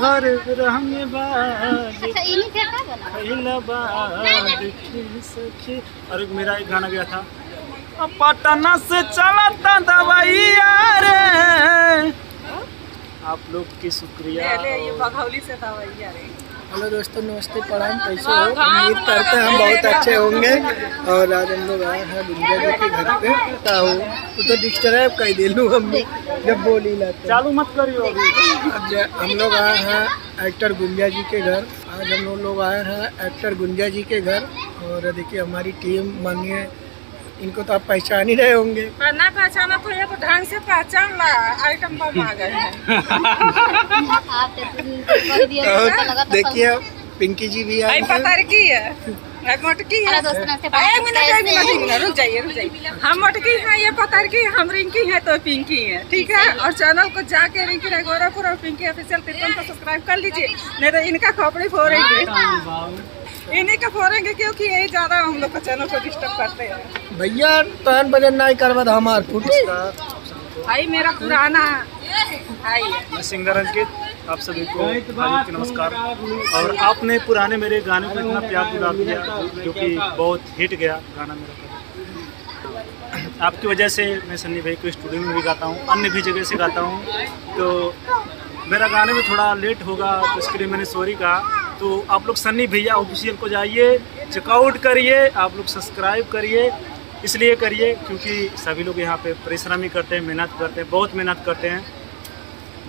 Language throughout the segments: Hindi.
भर रहने और मेरा एक गाना गया था, पटना से चला था दवाइया रे। आप लोग की शुक्रिया। ये बघौली से दवाइया रे। हेलो दोस्तों, नमस्ते, प्रणाम, कैसे हो? उम्मीद करते हैं हम बहुत अच्छे होंगे। और आज हम लोग आए हैं गुंजा जी के घर पे। क्या हो तो डिस्टर्ब कर दे लूँ हम जब बोली लाते चालू मत करियो अभी। आज हम लोग आए हैं एक्टर गुंजा जी के घर। आज हम लोग आए हैं एक्टर गुंजा जी के घर। और देखिए हमारी टीम मानिए, इनको तो आप पहचान ही रहे होंगे। ना पहचाना तो ये ढंग से पहचान ला, आइटम बम आ गए हैं। और देखिए पिंकी जी भी आई हैं। पतरकी है, मोटकी है। एक मिनट रुक जाइए। हम मोटकी हैं, ये पतरकी, हम रिंकी हैं तो पिंकी हैं, ठीक है। और चैनल को जाके रिंकी गोरखपुर और पिंकी ऑफिशियल तिरपन को सब्सक्राइब कर लीजिए, नहीं तो इनका खोपड़ी फोड़ेंगे। इन्हीं का फोड़ेंगे क्योंकि यही ज्यादा हम लोग का चैनल को डिस्टर्ब करते हैं। भैया तहन बजन नहीं करवा था हमार फुट भाई मेरा पुराना भाई है। मैं सिंगर अंकित, आप सभी को हार्दिक नमस्कार। और आपने पुराने मेरे गाने को इतना प्यार दिला दिया जो कि बहुत हिट गया गाना मेरा। आपकी वजह से मैं सन्नी भाई को स्टूडियो में भी गाता हूँ, अन्य भी जगह से गाता हूँ। तो मेरा गाने में थोड़ा लेट होगा तो इसके लिए मैंने सॉरी कहा। तो आप लोग सन्नी भैया ऑफिशियल को जाइए, चेकआउट करिए, आप लोग सब्सक्राइब करिए। इसलिए करिए क्योंकि सभी लोग यहाँ पे परिश्रम ही करते हैं, मेहनत करते हैं, बहुत मेहनत करते हैं।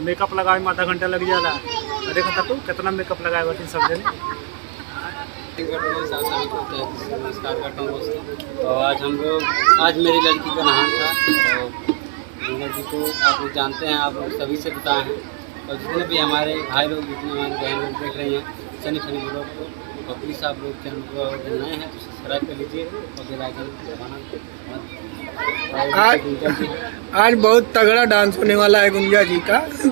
मेकअप लगाए में आधा घंटा लग जाला। देखा था तू कितना मेकअप लगाए हुआ सब जने। नमस्कार करता हूँ दोस्तों। तो आज मेरी लड़की का नहान था। तो लड़की को आप लोग जानते हैं, आप लोग सभी से बताए हैं। और जितने भी हमारे भाई लोग, जितने हमारे बहन लोग देख रहे हैं सनी ब्लॉग को, और प्लीज़ आप लोग चैनल को अगर नए हैं तो सब्सक्राइब कर लीजिए और बेल आइकन दबाना। आज बहुत तगड़ा डांस होने वाला है गुंजा जी का। तो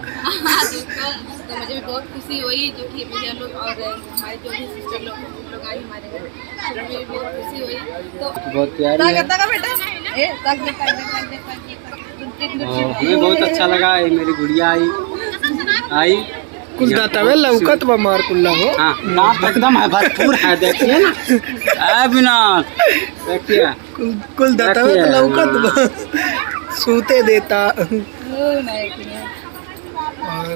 मुझे भी बहुत खुशी हुई जो कि भैया लोग और हमारे जो भी सिस्टर लोग आई हमारे घर, तो मुझे बहुत खुशी हुई। तो बहुत प्यारी है, हमें बहुत अच्छा लगा। मेरी गुड़िया आई कुछ दातावे लौकत बा मार कुल्ला हो। हाँ, दांत एकदम है, भरपूर है, देखिए ना बिना देखिए कुल दातावे तो लौकत बा, सूते देता। नहीं और